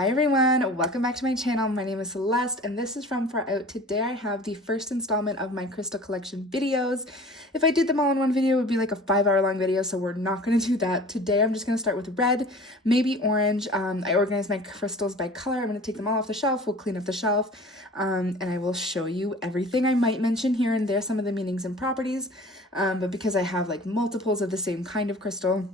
Hi everyone, welcome back to my channel. My name is Celeste and this is from Far Out. Today I have the first installment of my crystal collection videos. If I did them all in one video, it would be like a 5-hour long video, so we're not going to do that. Today I'm just going to start with red, maybe orange. I organized my crystals by color. I'm going to take them all off the shelf. We'll clean up the shelf and I will show you everything I might mention here and there, some of the meanings and properties. But because I have like multiples of the same kind of crystal,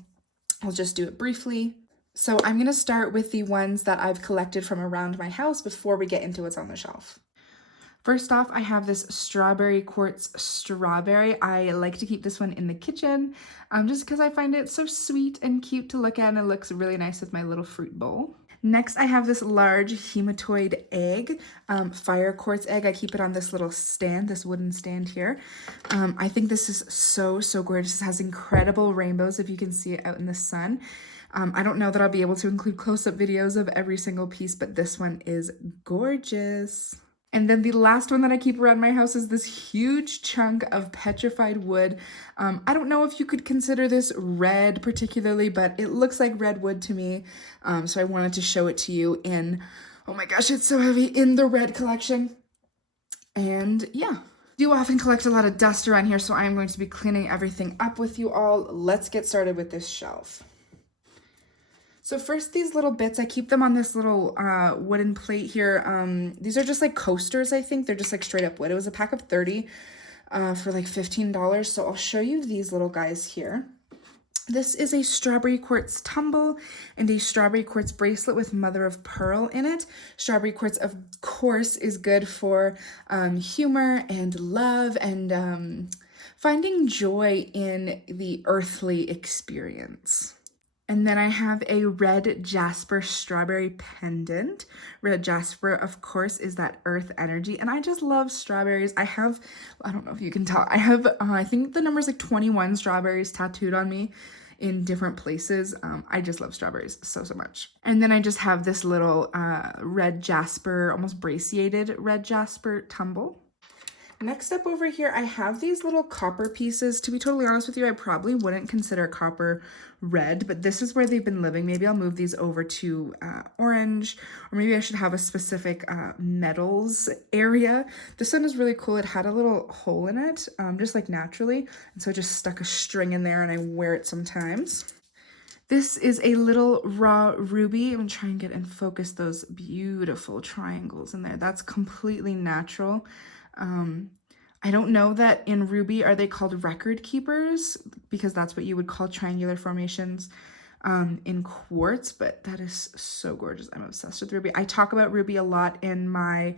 I'll just do it briefly. So I'm going to start with the ones that I've collected from around my house before we get into what's on the shelf. First off, I have this strawberry quartz strawberry. I like to keep this one in the kitchen just because I find it so sweet and cute to look at, and it looks really nice with my little fruit bowl. Next, I have this large hematoid egg, fire quartz egg. I keep it on this little stand, this wooden stand here. I think this is so gorgeous. It has incredible rainbows if you can see it out in the sun. I don't know that I'll be able to include close-up videos of every single piece, but this one is gorgeous. And then the last one that I keep around my house is this huge chunk of petrified wood. I don't know if you could consider this red particularly, but it looks like red wood to me. So I wanted to show it to you in, oh my gosh, it's so heavy, in the red collection. And yeah. I do often collect a lot of dust around here, so I'm going to be cleaning everything up with you all. Let's get started with this shelf. So first, these little bits, I keep them on this little wooden plate here. These are just like coasters, I think. They're just like straight up wood. It was a pack of 30 for like $15. So I'll show you these little guys here. This is a strawberry quartz tumble and a strawberry quartz bracelet with mother of pearl in it. Strawberry quartz, of course, is good for humor and love and finding joy in the earthly experience. And then I have a red jasper strawberry pendant. Red jasper, of course, is that earth energy. And I just love strawberries. I don't know if you can tell, I have, I think the number's like 21 strawberries tattooed on me in different places. I just love strawberries so much. And then I just have this little red jasper, almost braciated red jasper tumble. Next up over here, I have these little copper pieces. To be totally honest with you, I probably wouldn't consider copper red, but this is where they've been living. Maybe I'll move these over to orange, or maybe I should have a specific metals area. This one is really cool. It had a little hole in it, just like naturally, and so I just stuck a string in there and I wear it sometimes. This is a little raw ruby. I'm gonna try and get and focus those beautiful triangles in there. That's completely natural. I don't know that in ruby, are they called record keepers? Because that's what you would call triangular formations in quartz, but that is so gorgeous. I'm obsessed with ruby. I talk about ruby a lot in my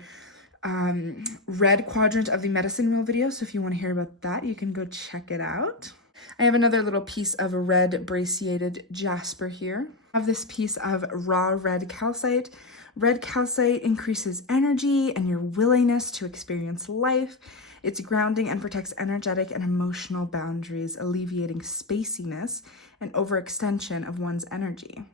red quadrant of the medicine wheel video, so if you want to hear about that, you can go check it out. I have another little piece of red braciated jasper here. I have this piece of raw red calcite. Red calcite increases energy and your willingness to experience life. It's grounding and protects energetic and emotional boundaries, alleviating spaciness and overextension of one's energy.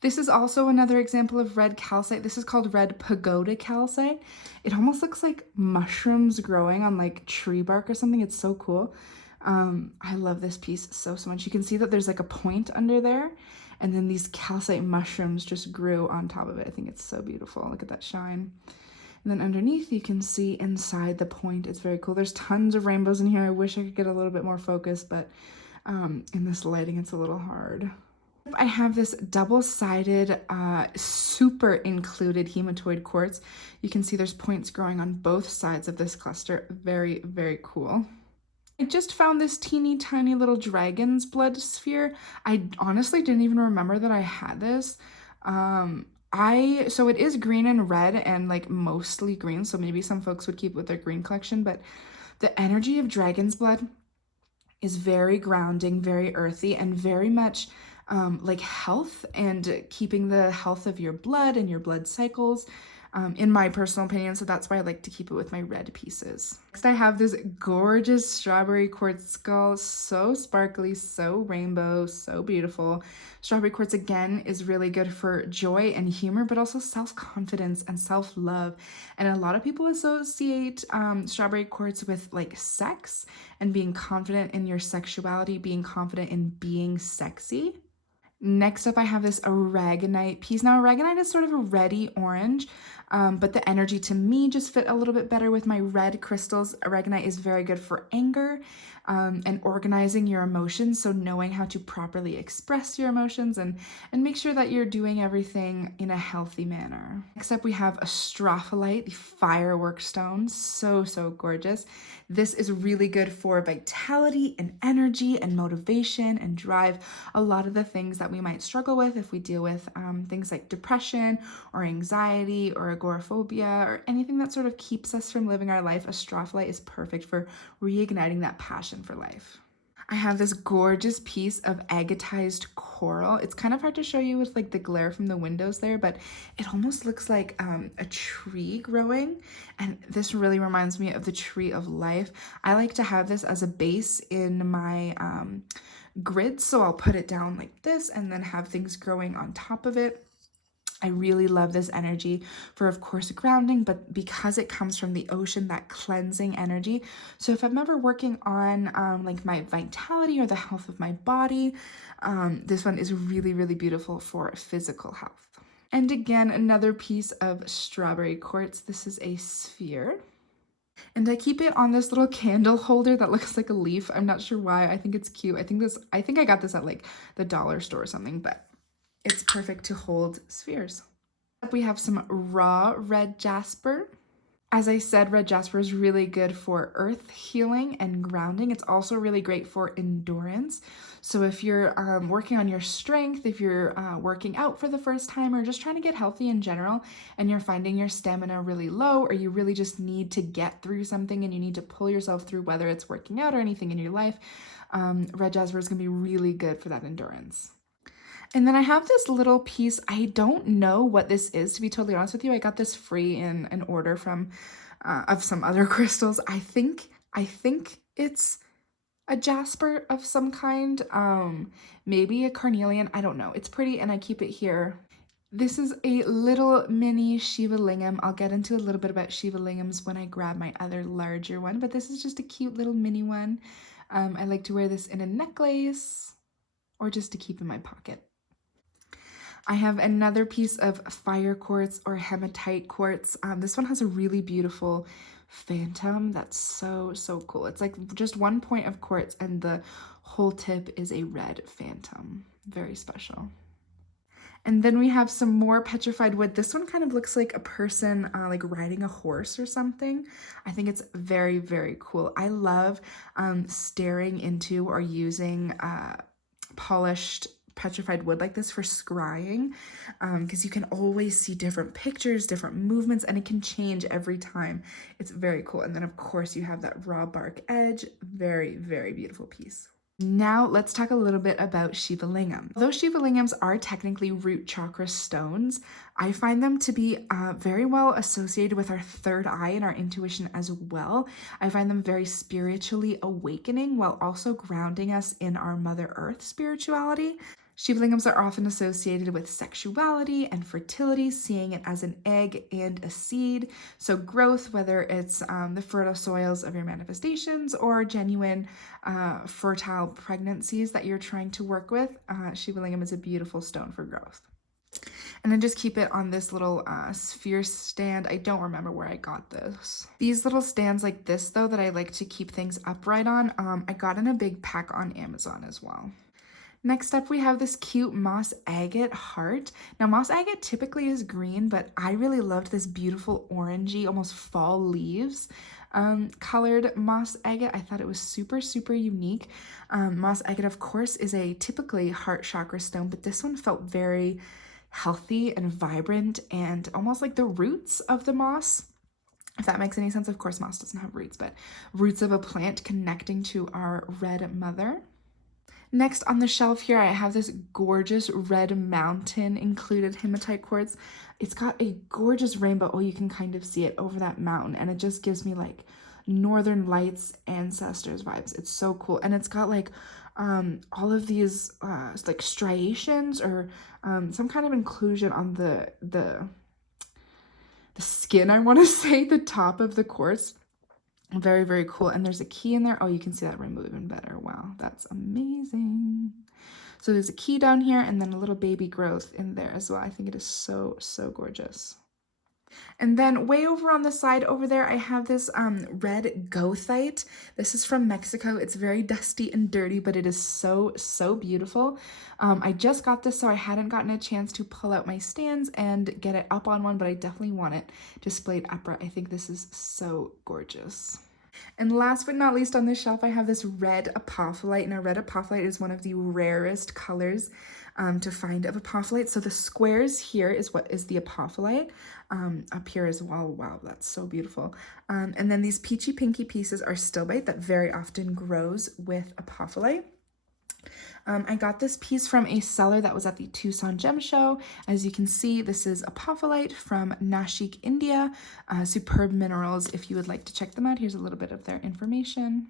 This is also another example of red calcite. This is called red pagoda calcite. It almost looks like mushrooms growing on like tree bark or something. It's so cool. I love this piece so much. You can see that there's like a point under there, and then these calcite mushrooms just grew on top of it. I think it's so beautiful. Look at that shine. And then underneath you can see inside the point. It's very cool. There's tons of rainbows in here. I wish I could get a little bit more focus, but in this lighting it's a little hard. I have this double-sided super included hematoid quartz. You can see there's points growing on both sides of this cluster. Very cool. I just found this teeny tiny little dragon's blood sphere. I honestly didn't even remember that I had this. So it is green and red and like mostly green, so maybe some folks would keep it with their green collection, but the energy of dragon's blood is very grounding, very earthy, and very much like health and keeping the health of your blood and your blood cycles. In my personal opinion, so that's why I like to keep it with my red pieces. Next, I have this gorgeous strawberry quartz skull, so sparkly, so rainbow, so beautiful. Strawberry quartz, again, is really good for joy and humor, but also self-confidence and self-love. And a lot of people associate strawberry quartz with like sex and being confident in your sexuality, being confident in being sexy. Next up, I have this aragonite piece. Now, aragonite is sort of a reddy orange, but the energy to me just fit a little bit better with my red crystals. Aragonite is very good for anger and organizing your emotions, so knowing how to properly express your emotions and make sure that you're doing everything in a healthy manner. Next up, we have astrophyllite, the firework stone. So, so gorgeous. This is really good for vitality and energy and motivation and drive. A lot of the things that we might struggle with if we deal with things like depression or anxiety or agoraphobia or anything that sort of keeps us from living our life, astrophyllite is perfect for reigniting that passion for life. I have this gorgeous piece of agatized coral. It's kind of hard to show you with like the glare from the windows there, but it almost looks like a tree growing. And this really reminds me of the tree of life. I like to have this as a base in my grid. So I'll put it down like this and then have things growing on top of it. I really love this energy for, of course, grounding, but because it comes from the ocean, that cleansing energy. So if I'm ever working on like my vitality or the health of my body, this one is really, really beautiful for physical health. And again, another piece of strawberry quartz. This is a sphere. And I keep it on this little candle holder that looks like a leaf. I'm not sure why. I think it's cute. I think I got this at like the dollar store or something, but it's perfect to hold spheres. We have some raw red jasper. As I said, red jasper is really good for earth healing and grounding. It's also really great for endurance. So if you're working on your strength, if you're working out for the first time, or just trying to get healthy in general, and you're finding your stamina really low, or you really just need to get through something and you need to pull yourself through, whether it's working out or anything in your life, red jasper is gonna be really good for that endurance. And then I have this little piece. I don't know what this is, to be totally honest with you. I got this free in an order from of some other crystals. I think it's a jasper of some kind, maybe a carnelian. I don't know. It's pretty, and I keep it here. This is a little mini Shiva Lingam. I'll get into a little bit about Shiva Lingams when I grab my other larger one, but this is just a cute little mini one. I like to wear this in a necklace or just to keep in my pocket. I have another piece of fire quartz or hematite quartz. This one has a really beautiful phantom that's so, so cool. It's like just one point of quartz and the whole tip is a red phantom. Very special. And then we have some more petrified wood. This one kind of looks like a person like riding a horse or something. I think it's very, very cool. I love staring into or using polished petrified wood like this for scrying, because you can always see different pictures, different movements, and it can change every time. It's very cool. And then of course you have that raw bark edge. Very, very beautiful piece. Now let's talk a little bit about Shiva Lingam. Though Shiva Lingams are technically root chakra stones, I find them to be very well associated with our third eye and our intuition as well. I find them very spiritually awakening while also grounding us in our Mother Earth spirituality. Shiva Lingams are often associated with sexuality and fertility, seeing it as an egg and a seed. So growth, whether it's the fertile soils of your manifestations or genuine fertile pregnancies that you're trying to work with, Shiva Lingam is a beautiful stone for growth. And then just keep it on this little sphere stand. I don't remember where I got this. These little stands like this, though, that I like to keep things upright on, I got in a big pack on Amazon as well. Next up, we have this cute moss agate heart. Now, moss agate typically is green, but I really loved this beautiful orangey, almost fall leaves colored moss agate. I thought it was super, super unique. Moss agate, of course, is a typically heart chakra stone, but this one felt very healthy and vibrant and almost like the roots of the moss. If that makes any sense. Of course, moss doesn't have roots, but roots of a plant connecting to our red mother. Next on the shelf here, I have this gorgeous red mountain included hematite quartz. It's got a gorgeous rainbow. Oh, you can kind of see it over that mountain, and it just gives me like Northern Lights ancestors vibes. It's so cool. And it's got like all of these like striations or some kind of inclusion on the skin, I want to say, the top of the quartz. Very, very cool. And there's a key in there. Oh, you can see that rainbow even better. Wow, that's amazing. So there's a key down here and then a little baby growth in there as well. I think it is so, so gorgeous. And then way over on the side over there, I have this red goethite. This is from Mexico. It's very dusty and dirty, but it is so, so beautiful. I just got this, so I hadn't gotten a chance to pull out my stands and get it up on one, but I definitely want it displayed upright. I think this is so gorgeous. And last but not least on this shelf, I have this red apophyllite. Now, red apophyllite is one of the rarest colors to find of apophyllite. So the squares here is what is the apophyllite. Up here as well. Wow, that's so beautiful. And then these peachy pinky pieces are stilbite that very often grows with apophyllite. I got this piece from a seller that was at the Tucson Gem Show. As you can see, this is apophyllite from Nashik, India. Superb minerals. If you would like to check them out, here's a little bit of their information.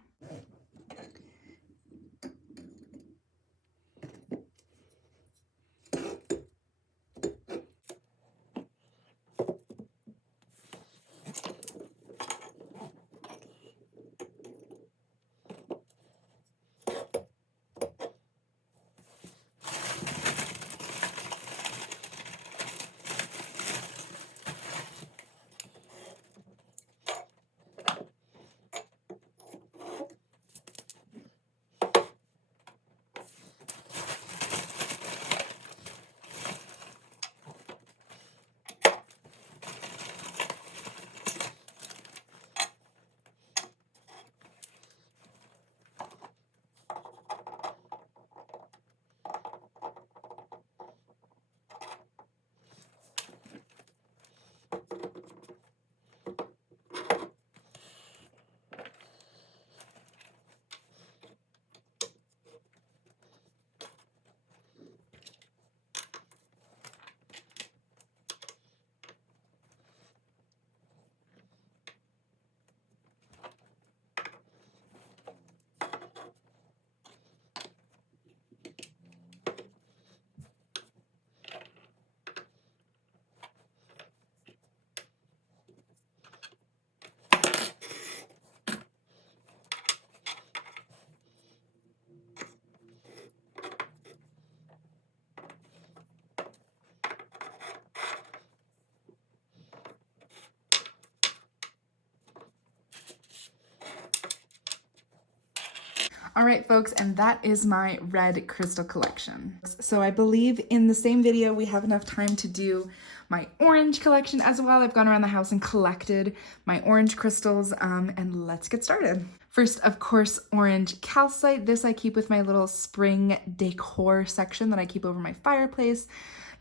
All right, folks, and that is my red crystal collection. So I believe in the same video, we have enough time to do my orange collection as well. I've gone around the house and collected my orange crystals, and let's get started. First, of course, orange calcite. This I keep with my little spring decor section that I keep over my fireplace.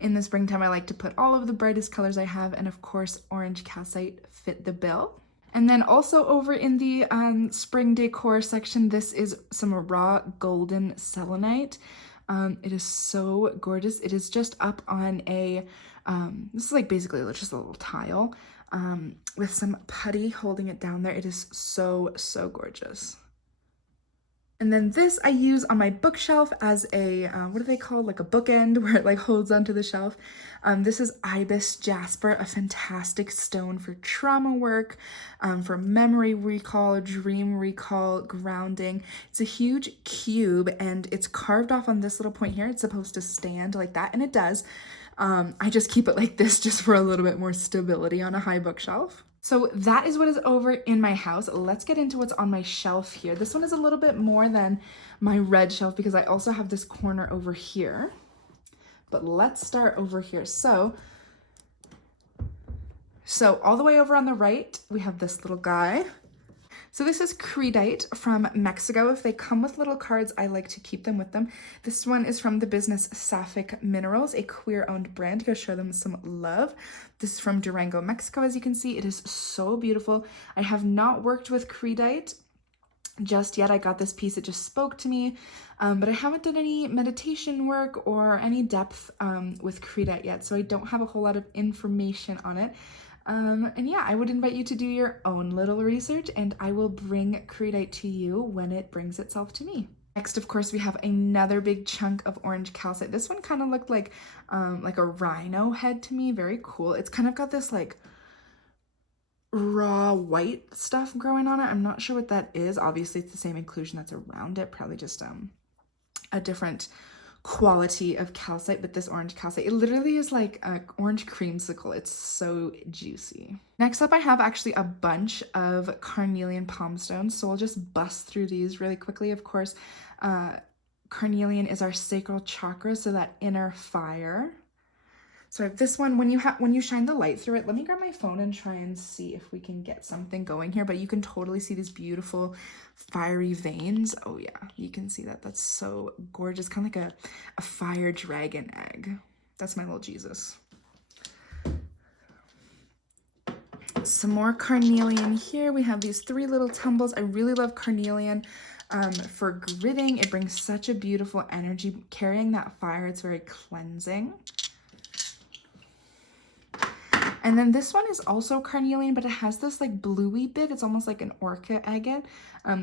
In the springtime, I like to put all of the brightest colors I have, and of course, orange calcite fit the bill. And then also over in the spring decor section, this is some raw golden selenite. It is so gorgeous. It is just up on a, this is like basically just a little tile with some putty holding it down there. It is so, so gorgeous. And then this I use on my bookshelf as a, what do they call, like a bookend where it like holds onto the shelf. This is Ibis Jasper, a fantastic stone for trauma work, for memory recall, dream recall, grounding. It's a huge cube and it's carved off on this little point here. It's supposed to stand like that, and it does. I just keep it like this just for a little bit more stability on a high bookshelf. So that is what is over in my house. Let's get into what's on my shelf here. This one is a little bit more than my red shelf because I also have this corner over here. But let's start over here. So all the way over on the right, we have this little guy. So this is Creedite from Mexico. If they come with little cards, I like to keep them with them. This one is from the business Sapphic Minerals, a queer-owned brand. Go show them some love. This is from Durango, Mexico. As you can see, it is so beautiful. I have not worked with Creedite just yet. I got this piece, it just spoke to me, but I haven't done any meditation work or any depth with Creedite yet, so I don't have a whole lot of information on it. And yeah, I would invite you to do your own little research, and I will bring Creedite to you when it brings itself to me. Next, of course, we have another big chunk of orange calcite. This one kind of looked like a rhino head to me. Very cool. It's kind of got this like raw white stuff growing on it. I'm not sure what that is. Obviously, it's the same inclusion that's around it. Probably just a different quality of calcite with this orange calcite. It literally is like an orange creamsicle. It's so juicy. Next up, I have actually a bunch of carnelian palm stones. So we'll just bust through these really quickly. Of course, carnelian is our sacral chakra, so that inner fire. So I have this one. When you shine the light through it, let me grab my phone and try and see if we can get something going here, but you can totally see these beautiful fiery veins. Oh yeah, you can see that. That's so gorgeous, kind of like a fire dragon egg. That's my little Jesus. Some more carnelian here. We have these 3 little tumbles. I really love carnelian for gridding. It brings such a beautiful energy, carrying that fire. It's very cleansing. And then this one is also carnelian, but it has this like bluey bit. It's almost like an orchid agate.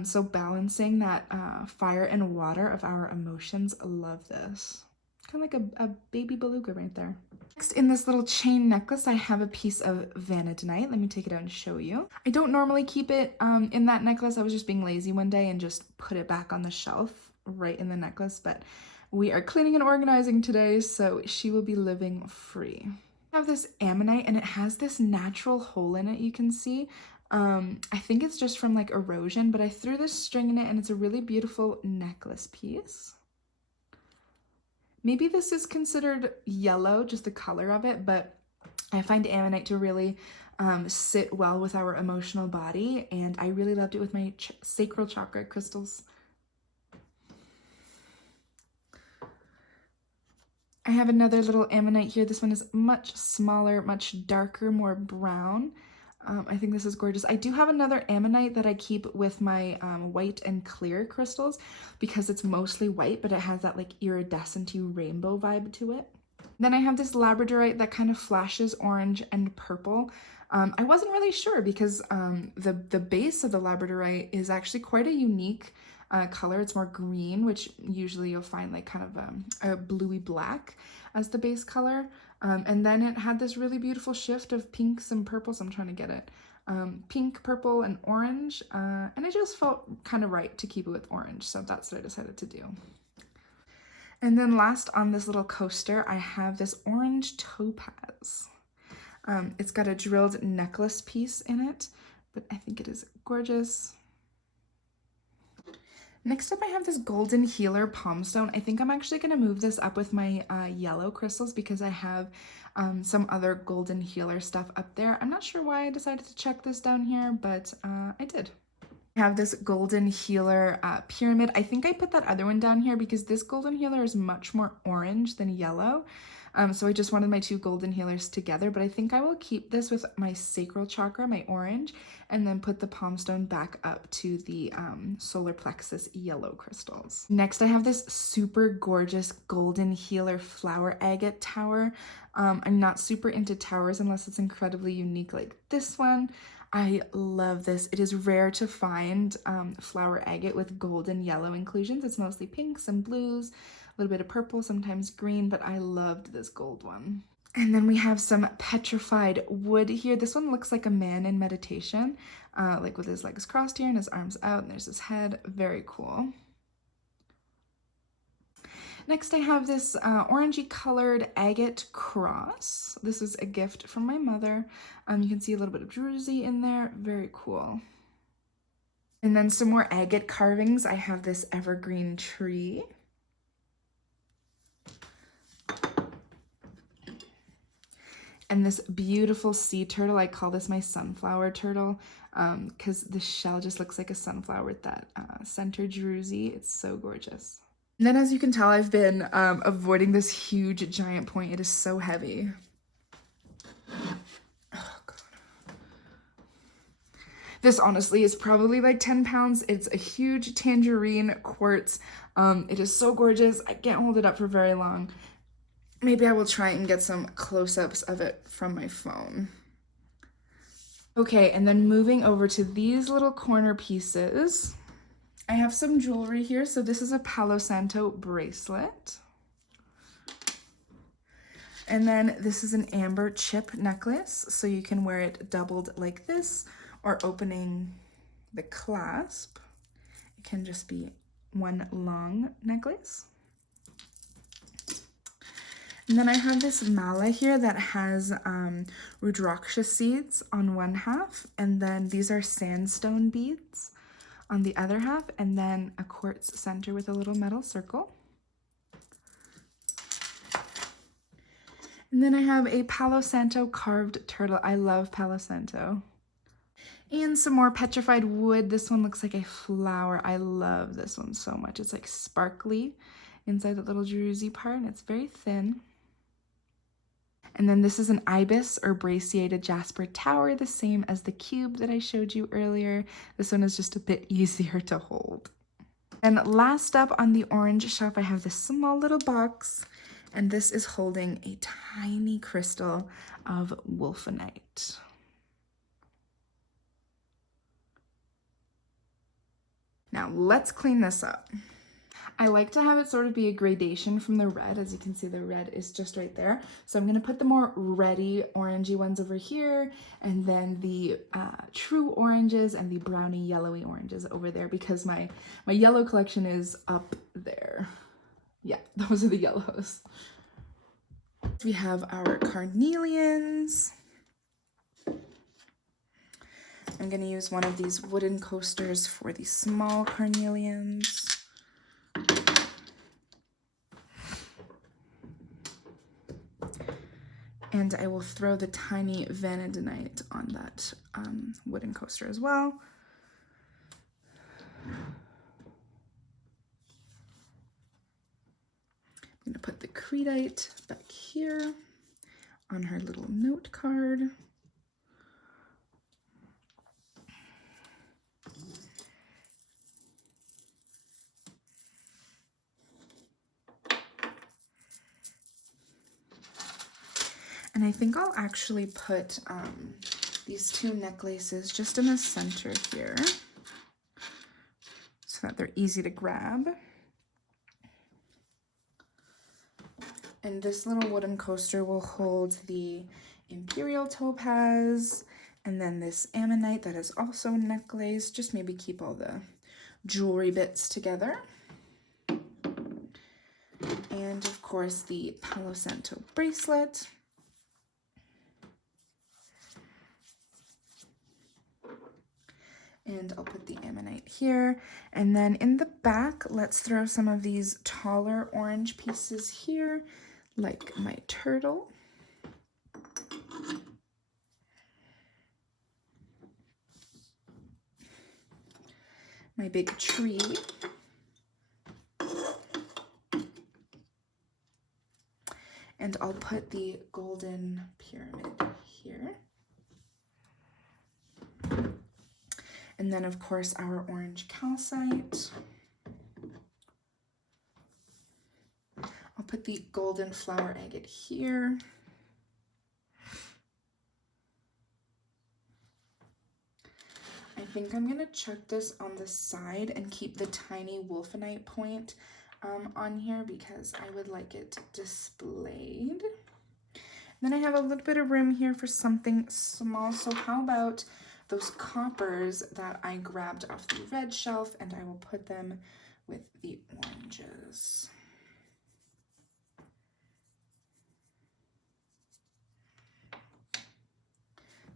So balancing that fire and water of our emotions. Love this. Kind of like a baby beluga right there. Next, in this little chain necklace, I have a piece of vanadinite. Let me take it out and show you. I don't normally keep it in that necklace. I was just being lazy one day and just put it back on the shelf right in the necklace. But we are cleaning and organizing today, so she will be living free. I have this ammonite and it has this natural hole in it, you can see. I think it's just from like erosion, but I threw this string in it and it's a really beautiful necklace piece. Maybe this is considered yellow, just the color of it, but I find ammonite to really sit well with our emotional body, and I really loved it with my sacral chakra crystals. I have another little ammonite here. This one is much smaller, much darker, more brown. I think this is gorgeous. I do have another ammonite that I keep with my white and clear crystals because it's mostly white, but it has that like iridescent-y rainbow vibe to it. Then I have this labradorite that kind of flashes orange and purple. I wasn't really sure because the base of the labradorite is actually quite a unique color. It's more green, which usually you'll find like kind of a bluey black as the base color. And then it had this really beautiful shift of pinks and purples. I'm trying to get it. Pink, purple, and orange. And it just felt kind of right to keep it with orange. So that's what I decided to do. And then last on this little coaster, I have this orange topaz. It's got a drilled necklace piece in it, but I think it is gorgeous. Next up, I have this golden healer palm stone. I think I'm actually going to move this up with my yellow crystals because I have some other golden healer stuff up there. I'm not sure why I decided to check this down here, but I did. I have this golden healer pyramid. I think I put that other one down here because this golden healer is much more orange than yellow. So I just wanted my 2 golden healers together, but I think I will keep this with my sacral chakra, my orange, and then put the palm stone back up to the solar plexus yellow crystals. Next, I have this super gorgeous golden healer flower agate tower. I'm not super into towers unless it's incredibly unique like this one. I love this. It is rare to find flower agate with golden yellow inclusions. It's mostly pinks and blues, a little bit of purple, sometimes green, but I loved this gold one. And then we have some petrified wood here. This one looks like a man in meditation, like with his legs crossed here and his arms out, and there's his head. Very cool. Next, I have this orangey colored agate cross. This is a gift from my mother. You can see a little bit of druzy in there. Very cool. And then some more agate carvings. I have this evergreen tree. And this beautiful sea turtle. I call this my sunflower turtle because the shell just looks like a sunflower with that center druzy. It's so gorgeous. And then, as you can tell, I've been avoiding this huge giant point. It is so heavy. Oh, God. This honestly is probably like 10 pounds. It's a huge tangerine quartz. It is so gorgeous. I can't hold it up for very long. Maybe I will try and get some close-ups of it from my phone. Okay, and then moving over to these little corner pieces. I have some jewelry here. So this is a Palo Santo bracelet. And then this is an amber chip necklace. So you can wear it doubled like this or opening the clasp. It can just be one long necklace. And then I have this mala here that has Rudraksha seeds on one half, and then these are sandstone beads on the other half, and then a quartz center with a little metal circle. And then I have a Palo Santo carved turtle. I love Palo Santo. And some more petrified wood. This one looks like a flower. I love this one so much. It's like sparkly inside that little druzy part, and it's very thin. And then this is an ibis or brachiated jasper tower, the same as the cube that I showed you earlier. This one is just a bit easier to hold. And last up on the orange shelf, I have this small little box, and this is holding a tiny crystal of wolfenite. Now let's clean this up. I like to have it sort of be a gradation from the red. As you can see, the red is just right there. So I'm going to put the more reddy, orangey ones over here, and then the true oranges and the browny, yellowy oranges over there, because my yellow collection is up there. Yeah, those are the yellows. We have our carnelians. I'm going to use one of these wooden coasters for the small carnelians. And I will throw the tiny vanadinite on that wooden coaster as well. I'm going to put the Creedite back here on her little note card. And I think I'll actually put these two necklaces just in the center here so that they're easy to grab. And this little wooden coaster will hold the imperial topaz, and then this ammonite that is also a necklace. Just maybe keep all the jewelry bits together. And of course the Palo Santo bracelet. And I'll put the ammonite here. And then in the back, let's throw some of these taller orange pieces here, like my turtle. My big tree. And I'll put the golden pyramid here. And then, of course, our orange calcite. I'll put the golden flower agate here. I think I'm going to chuck this on the side and keep the tiny wolfenite point on here because I would like it displayed. Then I have a little bit of room here for something small. So how about those coppers that I grabbed off the red shelf, and I will put them with the oranges.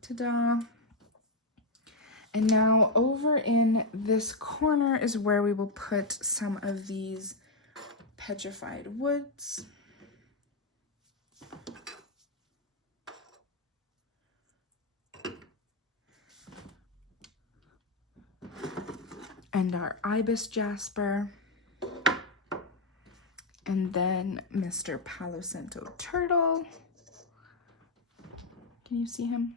Ta-da! And now over in this corner is where we will put some of these petrified woods. And our ibis jasper. And then Mr. Palo Santo turtle. Can you see him?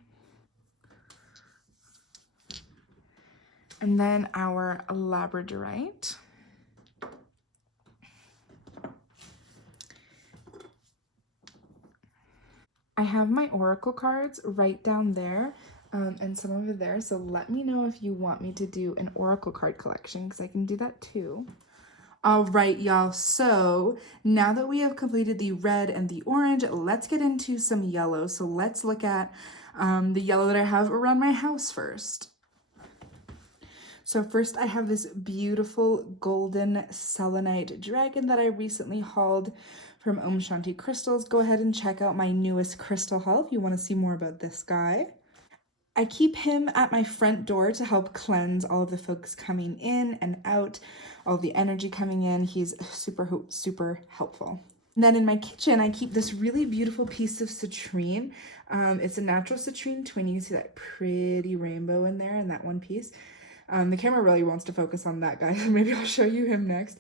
And then our labradorite. I have my oracle cards right down there and some over there. So let me know if you want me to do an oracle card collection because I can do that too. All right, y'all. So now that we have completed the red and the orange, let's get into some yellow. So let's look at the yellow that I have around my house first. So first I have this beautiful golden selenite dragon that I recently hauled from Om Shanti Crystals. Go ahead and check out my newest crystal haul if you want to see more about this guy. I keep him at my front door to help cleanse all of the folks coming in and out, all the energy coming in. He's super helpful. And then in my kitchen, I keep this really beautiful piece of citrine. It's a natural citrine twin. You can see that pretty rainbow in there in that one piece. The camera really wants to focus on that guy, so maybe I'll show you him next.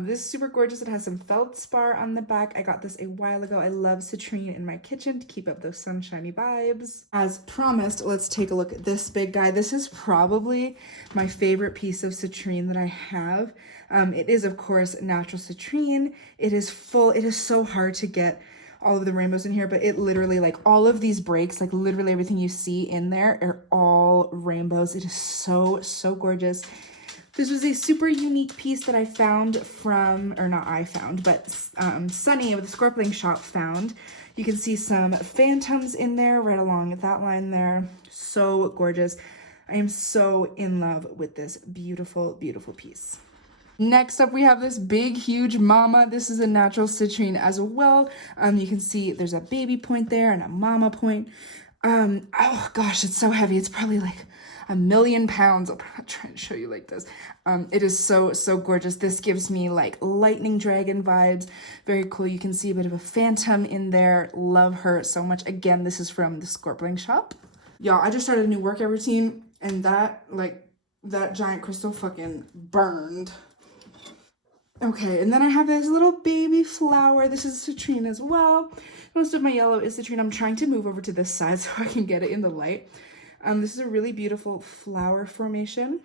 This is super gorgeous. It has some feldspar on the back. I got this a while ago. I love citrine in my kitchen to keep up those sunshiny vibes. As promised, let's take a look at this big guy. This is probably my favorite piece of citrine that I have. It is, of course, natural citrine. It is so hard to get all of the rainbows in here, but it literally, like, all of these breaks, like literally everything you see in there are all rainbows. It is so gorgeous. This was a super unique piece that I found from, or not I found, but Sunny of the Scorpling Shop found. You can see some phantoms in there right along that line there. So gorgeous. I am so in love with this beautiful piece. Next up, we have this big, huge mama. This is a natural citrine as well. You can see there's a baby point there and a mama point. Oh gosh, it's so heavy. It's probably like 1,000,000 pounds. I'll try and show you like this. It is so gorgeous. This gives me like lightning dragon vibes. Very cool. You can see a bit of a phantom in there. Love her so much. Again, this is from the Scorpling Shop. Y'all, I just started a new workout routine, and that giant crystal fucking burned. Okay, and then I have this little baby flower. This is citrine as well. Most of my yellow is citrine. I'm trying to move over to this side so I can get it in the light. This is a really beautiful flower formation.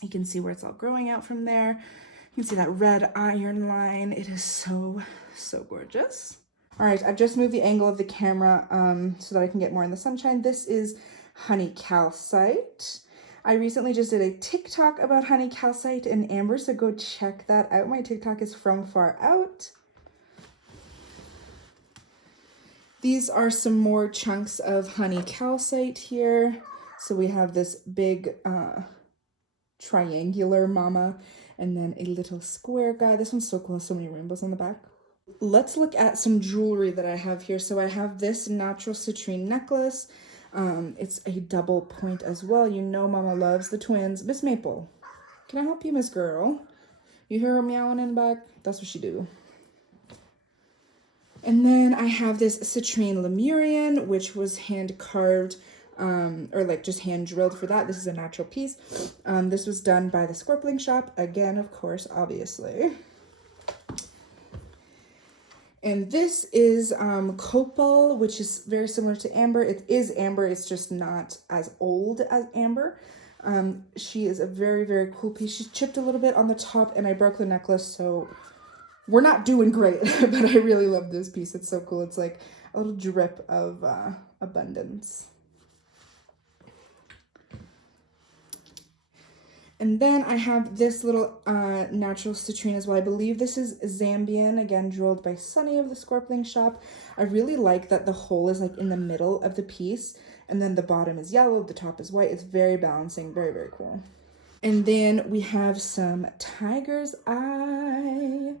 You can see where it's all growing out from there. You can see that red iron line. It is so gorgeous. All right, I've just moved the angle of the camera so that I can get more in the sunshine. This is honey calcite. I recently just did a TikTok about honey calcite and amber, so go check that out. My TikTok is From Far Out. These are some more chunks of honey calcite here. So we have this big triangular mama and then a little square guy. This one's so cool, so many rainbows on the back. Let's look at some jewelry that I have here. So I have this natural citrine necklace. It's a double point as well. You know mama loves the twins. Miss Maple, can I help you, Miss Girl? You hear her meowing in the back? That's what she do. And then I have this citrine Lemurian, which was hand carved, or like just hand drilled for that. This is a natural piece. This was done by the Scorpling Shop. Again, of course, obviously. And this is copal, which is very similar to amber. It is amber, it's just not as old as amber. She is a very cool piece. She's chipped a little bit on the top, and I broke the necklace, so we're not doing great, but I really love this piece. It's so cool. It's like a little drip of abundance. And then I have this little natural citrine as well. I believe this is Zambian, again, drilled by Sunny of the Scorpling Shop. I really like that the hole is like in the middle of the piece, and then the bottom is yellow, the top is white. It's very balancing, very cool. And then we have some tiger's eye.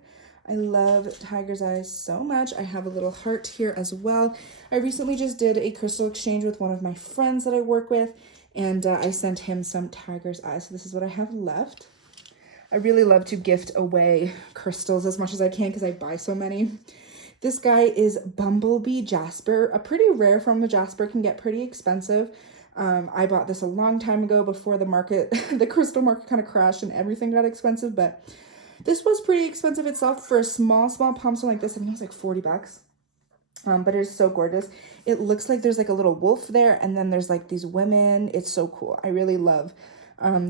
I love tiger's eyes so much. I have a little heart here as well. I recently just did a crystal exchange with one of my friends that I work with, and I sent him some tiger's eyes. So this is what I have left. I really love to gift away crystals as much as I can because I buy so many. This guy is Bumblebee Jasper. A pretty rare form of jasper, can get pretty expensive. I bought this a long time ago before the market, the crystal market kind of crashed and everything got expensive, but this was pretty expensive itself for a small palm stone like this. I think it was like 40 bucks. But it is so gorgeous. It looks like there's like a little wolf there, and then there's like these women. It's so cool. I really love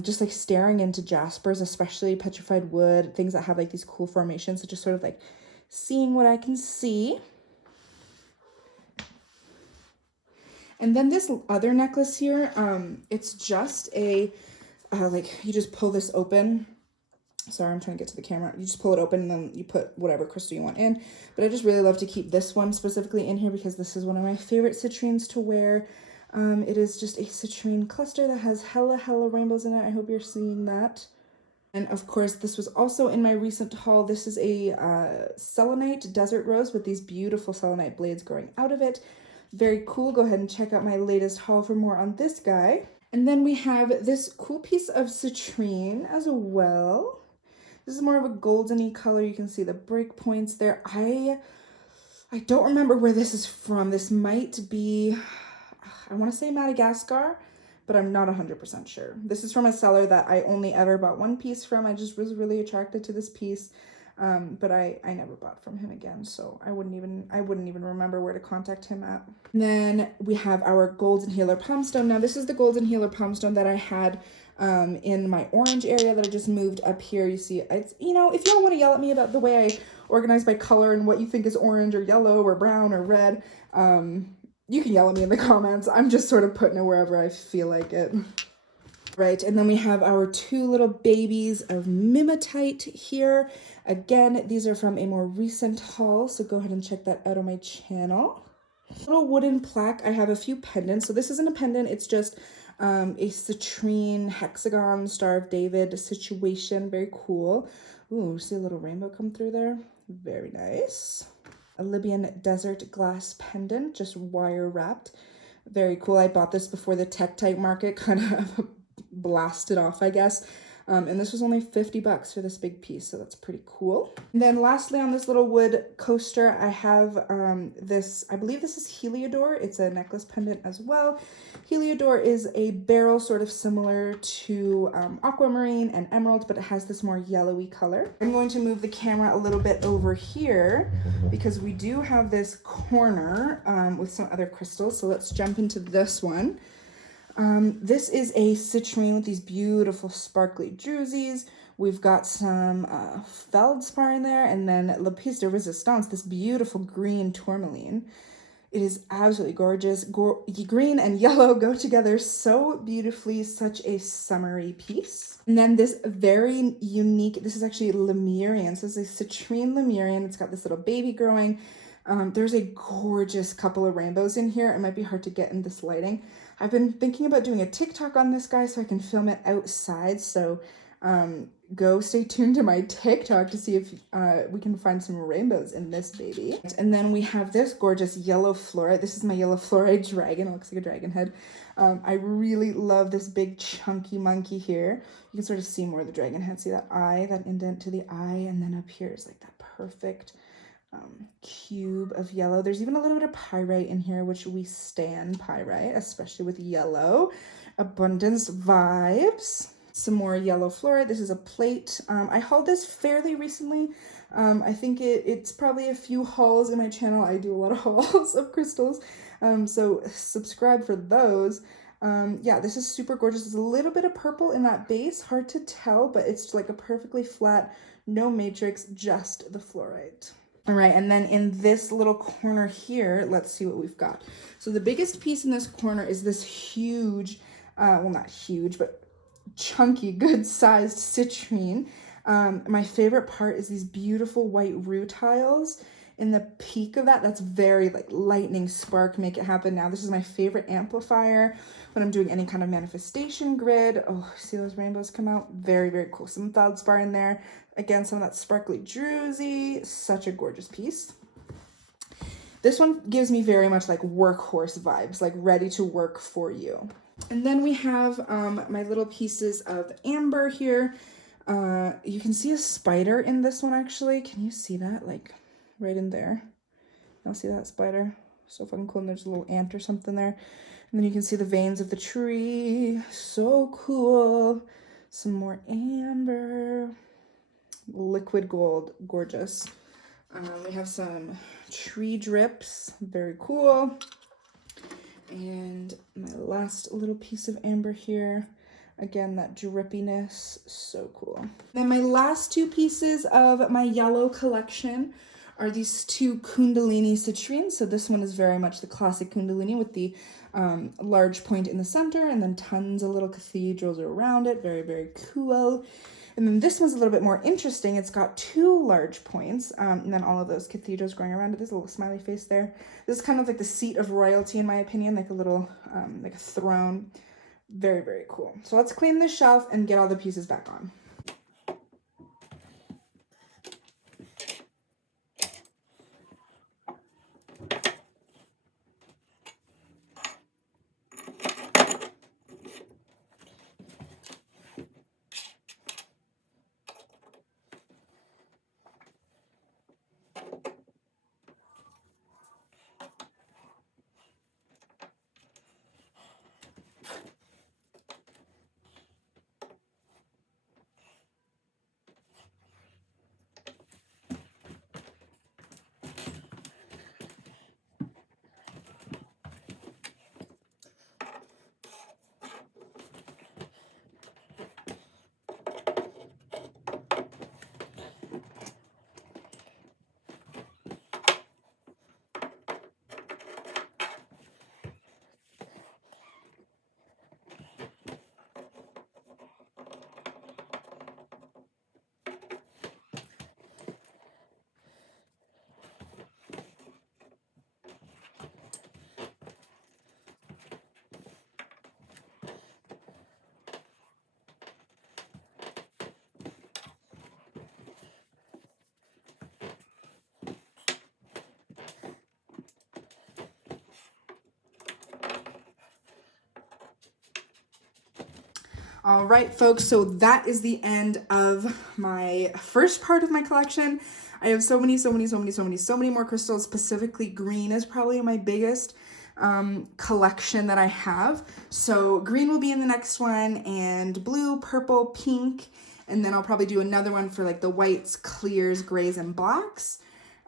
just like staring into jaspers, especially petrified wood, things that have like these cool formations. So just sort of like seeing what I can see. And then this other necklace here, it's just a, like you just pull this open. Sorry, I'm trying to get to the camera. You just pull it open and then you put whatever crystal you want in. But I just really love to keep this one specifically in here because this is one of my favorite citrines to wear. It is just a citrine cluster that has hella rainbows in it. I hope you're seeing that. And of course, this was also in my recent haul. This is a selenite desert rose with these beautiful selenite blades growing out of it. Very cool. Go ahead and check out my latest haul for more on this guy. And then we have this cool piece of citrine as well. This is more of a goldeny color. You can see the break points there. I don't remember where this is from. This might be, I want to say Madagascar, but I'm not 100% sure. This is from a seller that I only ever bought one piece from. I just was really attracted to this piece, but I never bought from him again, so I wouldn't even remember where to contact him at. And then we have our Golden Healer Palm Stone. Now this is the Golden Healer Palm Stone that I had in my orange area that I just moved up here. You see, it's, you know, if y'all want to yell at me about the way I organize by color and what you think is orange or yellow or brown or red, you can yell at me in the comments. I'm just sort of putting it wherever I feel like it. Right, and then we have our two little babies of Mimatite here. Again, these are from a more recent haul, so go ahead and check that out on my channel. Little wooden plaque. I have a few pendants. So this isn't a pendant, it's just a citrine hexagon Star of David situation. Very cool. Ooh, see a little rainbow come through there? Very nice. A Libyan desert glass pendant, just wire wrapped. Very cool. I bought this before the Tektite market kind of blasted off, I guess. And this was only 50 bucks for this big piece, so that's pretty cool. And then lastly on this little wood coaster, I have this, I believe this is Heliodor. It's a necklace pendant as well. Heliodor is a barrel sort of similar to aquamarine and emerald, but it has this more yellowy color. I'm going to move the camera a little bit over here because we do have this corner with some other crystals. So let's jump into this one. This is a citrine with these beautiful sparkly drusies. We've got some feldspar in there, and then lapis de resistance, this beautiful green tourmaline. It is absolutely gorgeous. Green and yellow go together so beautifully, such a summery piece. And then this very unique, this is actually Lemurian. So it's a citrine Lemurian. It's got this little baby growing. There's a gorgeous couple of rainbows in here. It might be hard to get in this lighting. I've been thinking about doing a TikTok on this guy so I can film it outside. So go stay tuned to my TikTok to see if we can find some rainbows in this baby. And then we have this gorgeous yellow fluorite. This is my yellow fluorite dragon. It looks like a dragon head. I really love this big chunky monkey here. You can sort of see more of the dragon head. See that eye, that indent to the eye, and then up here is like that perfect cube of yellow. There's even a little bit of pyrite in here, which we stand pyrite, especially with yellow. Abundance vibes. Some more yellow fluorite. This is a plate. I hauled this fairly recently. I think it's probably a few hauls in my channel. I do a lot of hauls of crystals, so subscribe for those. Yeah, this is super gorgeous. There's a little bit of purple in that base, hard to tell, but it's like a perfectly flat, no matrix, just the fluorite. All right, and then in this little corner here, let's see what we've got. So the biggest piece in this corner is this huge, well, not huge, but chunky, good-sized citrine. My favorite part is these beautiful white rutiles. In the peak of that, that's very like lightning spark, make it happen now. This is my favorite amplifier when I'm doing any kind of manifestation grid. Oh, see those rainbows come out? Very, very cool. Some feldspar in there. Again, some of that sparkly druzy. Such a gorgeous piece. This one gives me very much like workhorse vibes, like ready to work for you. And then we have my little pieces of amber here. You can see a spider in this one actually. Can you see that? Like right in there. Y'all see that spider? So fucking cool. And there's a little ant or something there. And then you can see the veins of the tree. So cool. Some more amber. Liquid gold. Gorgeous. We have some tree drips. Very cool. And my last little piece of amber here. Again, that drippiness. So cool. Then my last two pieces of my yellow collection are these two Kundalini citrines. So this one is very much the classic Kundalini with the large point in the center and then tons of little cathedrals around it. Very, very cool. And then this one's a little bit more interesting. It's got two large points and then all of those cathedrals growing around it. There's a little smiley face there. This is kind of like the seat of royalty in my opinion, like a little, like a throne. Very, very cool. So let's clean this shelf and get all the pieces back on. All right, folks, so that is the end of my first part of my collection. I have so many more crystals. Specifically, green is probably my biggest collection that I have. So green will be in the next one, and blue, purple, pink, and then I'll probably do another one for like the whites, clears, grays, and blacks.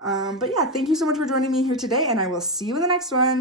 But yeah, thank you so much for joining me here today, and I will see you in the next one.